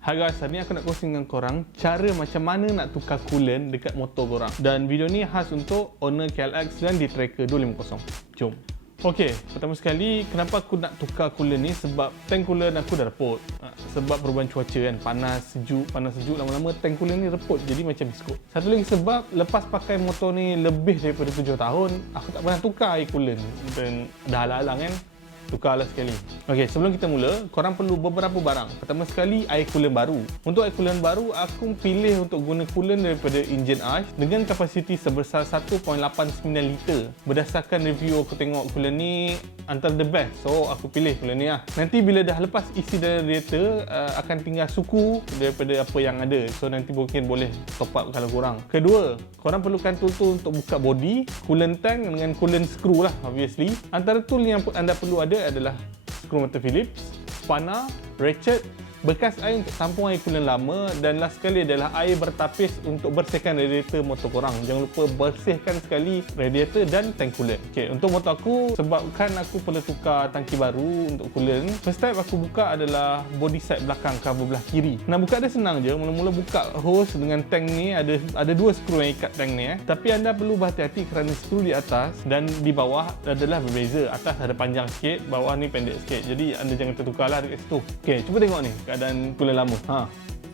Hai guys, hari ni aku nak kongsi dengan korang cara macam mana nak tukar coolant dekat motor korang. Dan video ni khas untuk owner KLX dan DTracker 250. Jom. Okey, pertama sekali kenapa aku nak tukar coolant ni, sebab tank coolant aku dah reput. Sebab perubahan cuaca kan, panas sejuk lama-lama tank coolant ni reput jadi macam biskut. Satu lagi sebab lepas pakai motor ni lebih daripada 7 tahun, aku tak pernah tukar air coolant dan dah halang kan. Tukarlah sekali. Okey, sebelum kita mula, korang perlu beberapa barang. Pertama sekali, air coolant baru. Untuk air coolant baru, aku pilih untuk guna coolant daripada engine ice dengan kapasiti sebesar 1.89 liter. Berdasarkan review aku tengok coolant ni antara the best. So, aku pilih coolant ni lah. Nanti bila dah lepas isi dari radiator, akan tinggal suku daripada apa yang ada. So, nanti mungkin boleh top up kalau kurang. Kedua, korang perlukan tool untuk buka body, coolant tank dengan coolant screw lah, obviously. Antara tool yang anda perlu ada adalah skru mata Phillips, spanner, ratchet, bekas air untuk tampung air coolant lama, dan last sekali adalah air bertapis untuk bersihkan radiator motor korang. Jangan lupa bersihkan sekali radiator dan tank coolant. Okay, untuk motor aku, sebabkan aku perlu tukar tangki baru untuk coolant, first step aku buka adalah body side belakang, cover belah kiri. Nak buka dia senang je. Mula-mula buka hose dengan tank ni, ada dua skru yang ikat tank ni tapi anda perlu berhati-hati kerana skru di atas dan di bawah adalah berbeza. Atas ada panjang sikit, bawah ni pendek sikit. Jadi anda jangan tertukarlah dekat situ. Okay, cuba tengok ni keadaan coolant lama.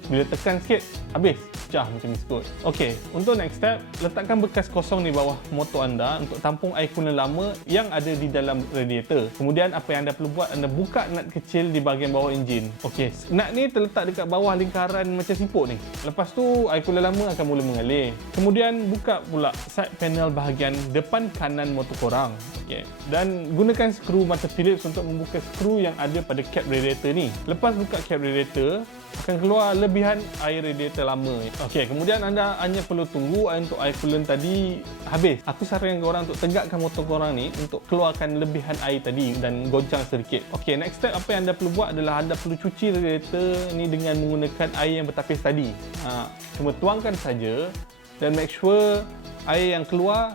Bila tekan sikit, habis pecah macam biskut. Okey, untuk next step, letakkan bekas kosong di bawah motor anda untuk tampung air coolant lama yang ada di dalam radiator. Kemudian apa yang anda perlu buat, anda buka nut kecil di bahagian bawah enjin. Okey, nut ni terletak dekat bawah lingkaran macam siput ni. Lepas tu air coolant lama akan mula mengalir. Kemudian buka pula side panel bahagian depan kanan motor korang. Okey, dan gunakan skru mata Phillips untuk membuka skru yang ada pada cap radiator ni. Lepas buka cap radiator, akan keluar lebihan air radiator lama. Okey, kemudian anda hanya perlu tunggu untuk air coolant tadi habis. Aku sarankan korang untuk tegakkan motor korang ni untuk keluarkan lebihan air tadi dan goncang sedikit. Okey, next step apa yang anda perlu buat adalah anda perlu cuci radiator ni dengan menggunakan air yang bertapis tadi. Cuma tuangkan saja dan make sure air yang keluar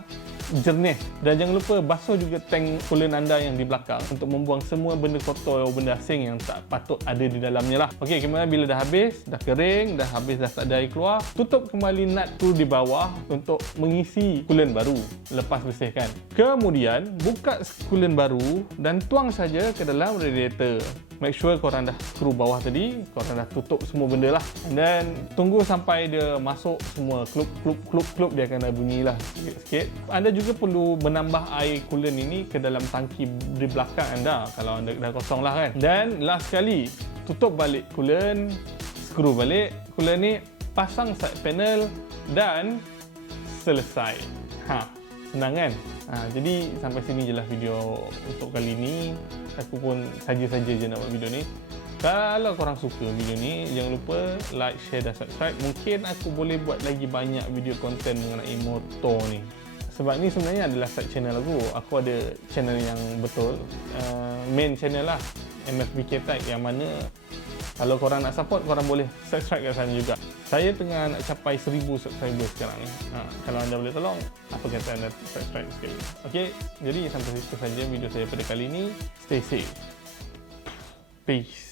jernih, dan jangan lupa basuh juga tank coolant anda yang di belakang untuk membuang semua benda kotor atau benda asing yang tak patut ada di dalamnya lah. Okey, kemudian bila dah habis, dah kering, dah habis, dah tak ada air keluar, tutup kembali nut tu di bawah untuk mengisi coolant baru. Lepas bersihkan, kemudian buka coolant baru dan tuang saja ke dalam radiator. Make sure korang dah skru bawah tadi, korang dah tutup semua benda lah, dan tunggu sampai dia masuk semua kluk, dia akan ada bunyi lah sikit-sikit. Anda juga perlu menambah air coolant ini ke dalam tangki di belakang anda kalau anda dah kosong lah kan. Dan last sekali, tutup balik coolant, skru balik coolant ni, pasang side panel dan selesai. Senang kan? Jadi sampai sini je lah video untuk kali ni. Aku pun saja-saja je nak buat video ni. Kalau korang suka video ni, jangan lupa like, share dan subscribe. Mungkin aku boleh buat lagi banyak video konten mengenai motor ni. Sebab ni sebenarnya adalah side channel aku. Aku ada channel yang betul, main channel lah, MFBK Tech, yang mana kalau korang nak support, korang boleh subscribe kat sana juga. Saya tengah nak capai 1000 subscriber sekarang ni. Kalau anda boleh tolong, apa kata anda subscribe sekali. Okey, jadi sampai situ saja video saya pada kali ini. Stay safe. Peace.